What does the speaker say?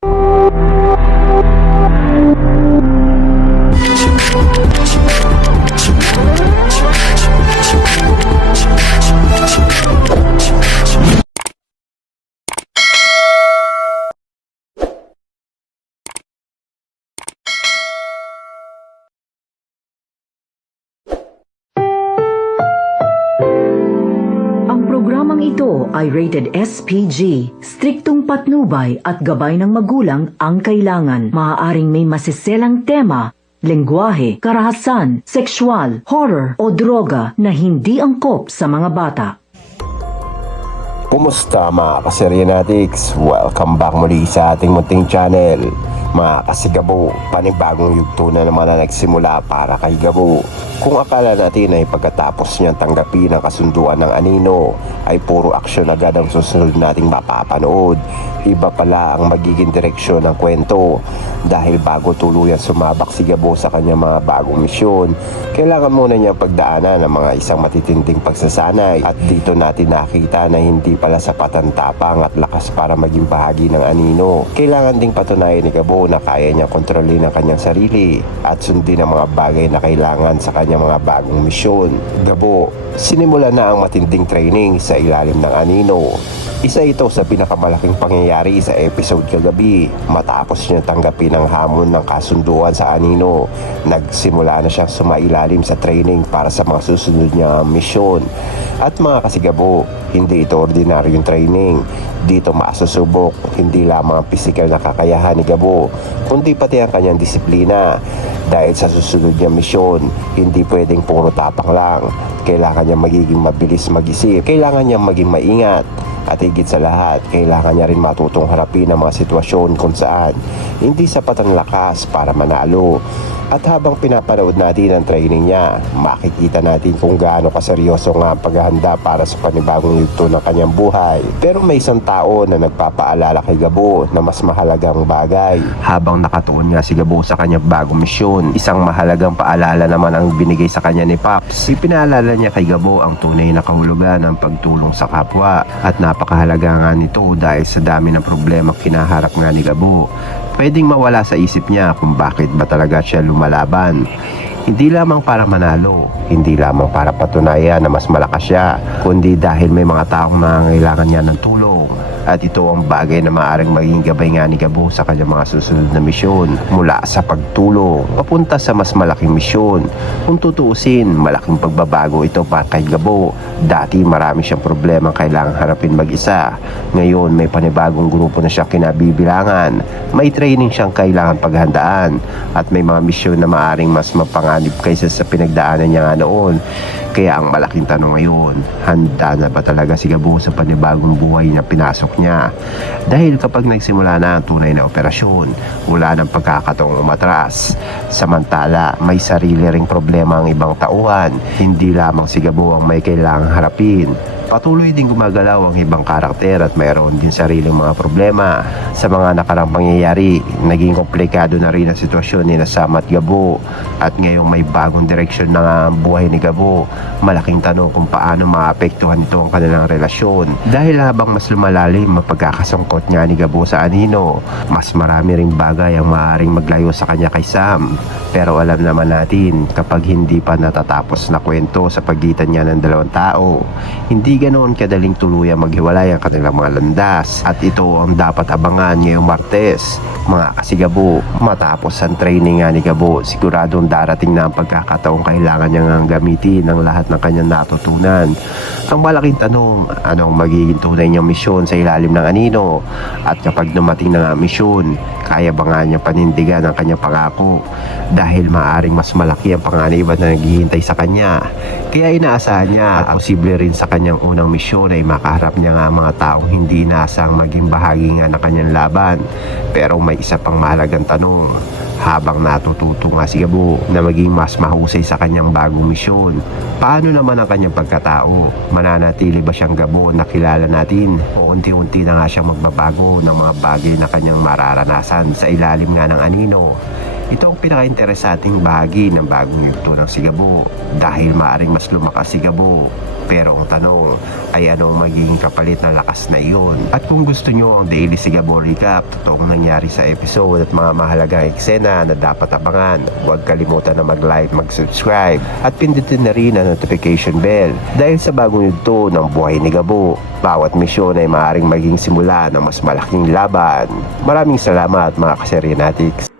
Ang programang ito ay rated SPG, striktong patnubay at gabay ng magulang ang kailangan. Maaaring may masiselang tema, lengguwahe, karahasan, sexual, horror o droga na hindi angkop sa mga bata. Kumusta mga ka-Serianatics? Welcome back muli sa ating munting channel. Mga kasigabo, panibagong yugto na naman na nagsimula para kay Gabo. Kung akala natin ay pagkatapos niyang tanggapin ang kasunduan ng anino ay puro aksyon agad ang susunod nating mapapanood, iba pala ang magiging direksyon ng kwento. Dahil bago tuluyan sumabak si Gabo sa kanyang mga bagong misyon, kailangan muna niya pagdaanan ng mga isang matitinding pagsasanay. At dito natin nakita na hindi pala sapat ang tapang at lakas para maging bahagi ng anino. Kailangan ding patunayan ni Gabo na kaya niyang kontrolin ang kanyang sarili at sundin ang mga bagay na kailangan sa kanyang mga bagong misyon. Gabo, sinimula na ang matinding training sa ilalim ng anino. Isa ito sa pinakamalaking pangyayari sa episode kagabi. Matapos niya tanggapin ang hamon ng kasunduan sa anino, nagsimula na siyang sumailalim sa training para sa mga susunod niya misyon. At mga kasigabo, hindi ito ordinaryong training. Dito masusubok hindi lamang ang pisikal na kakayahan ni Gabo, kundi pati ang kanyang disiplina. Dahil sa susunod niya misyon, hindi pwedeng puro tapang lang. Kailangan niya magiging mabilis mag-isip, kailangan niya maging maingat. At higit sa lahat, kailangan niya rin matutong harapin ang mga sitwasyon kung saan hindi sapat ang lakas para manalo. At habang pinapanood natin ang training niya, makikita natin kung gaano kaseryoso nga ang paghahanda para sa panibagong yugto ng kanyang buhay. Pero may isang tao na nagpapaalala kay Gabo na mas mahalagang bagay. Habang nakatuon nga si Gabo sa kanyang bagong misyon, isang mahalagang paalala naman ang binigay sa kanya ni Pops. Ipinaalala niya kay Gabo ang tunay na kahulugan ng pagtulong sa kapwa. At napakahalaga nga nito dahil sa dami ng problema kinaharap nga ni Gabo. Pwedeng mawala sa isip niya kung bakit ba talaga siya lumalaban. Hindi lamang para manalo, hindi lamang para patunayan na mas malakas siya, kundi dahil may mga taong nangangailangan niya ng tulong. At ito ang bagay na maaaring maging gabay nga ni Gabo sa kanyang mga susunod na misyon. Mula sa pagtulong, papunta sa mas malaking misyon. Kung tutuusin, malaking pagbabago ito para kay Gabo. Dati marami siyang problema kailangang harapin mag-isa. Ngayon may panibagong grupo na siyang kinabibilangan. May training siyang kailangan paghandaan. At may mga misyon na maaaring mas mapanganib kaysa sa pinagdaanan niya nga noon. Kaya ang malaking tanong ngayon, handa na ba talaga si Gabo sa panibagong buhay na pinasok niya? Dahil kapag nagsimula na ang tunay na operasyon, wala ng pagkakataong umatras. Samantala, may sarili ring problema ang ibang tauhan. Hindi lamang si Gabo ang may kailangang harapin. Patuloy din gumagalaw ang ibang karakter at mayroon din sariling mga problema. Sa mga nakarang pangyayari, naging komplikado na rin ang sitwasyon ni Sam at Gabo. At ngayong may bagong direksyon na ang buhay ni Gabo, malaking tanong kung paano maapektuhan ito ang kanilang relasyon. Dahil habang mas lumalalim ang pagkakasangkot nga ni Gabo sa anino, mas marami ring bagay ang maaaring maglayo sa kanya kay Sam. Pero alam naman natin, kapag hindi pa natatapos na kwento sa pagitan niya ng dalawang tao, hindi ganoon kadaling tuluyan maghiwalay ang kanilang mga landas. At ito ang dapat abangan ngayong Martes. Mga kasigabo, matapos ang training nga ni Gabo, siguradong darating na ang pagkakataong kailangan niya ngang gamitin ang lahat ng kanyang natutunan. Ang malaking tanong, ano ang magiging tunay niyang misyon sa ilalim ng anino? At kapag dumating na nga misyon, kaya ba nga niya panindigan ang kanyang pangako? Dahil maaring mas malaki ang panganiban na naghihintay sa kanya. Kaya inaasahan niya at posible rin sa kanyang unang misyon ay makaharap niya nga mga taong hindi inaasang maging bahagi nga ng kanyang laban. Pero may isa pang mahalagang tanong. Habang natututo nga si Gabo na maging mas mahusay sa kanyang bagong misyon, paano naman ang kanyang pagkatao? Mananatili ba siyang Gabo na kilala natin o unti-unti na nga siyang magbabago ng mga bagay na kanyang mararanasan sa ilalim nga ng anino? Ito ang pinaka-interesanting bahagi ng bagong yugto ng Sigabo dahil maaaring mas lumakas si Gabo. Pero ang tanong ay ano ang magiging kapalit ng lakas na iyon? At kung gusto nyo ang daily Sigabo recap, totoong nangyari sa episode at mga mahalagang eksena na dapat abangan, huwag kalimutan na mag-like, mag-subscribe at pindutin na rin ang notification bell dahil sa bagong yugto ng buhay ni Gabo. Bawat misyon ay maaaring maging simula ng mas malaking laban. Maraming salamat mga kaseryanatics.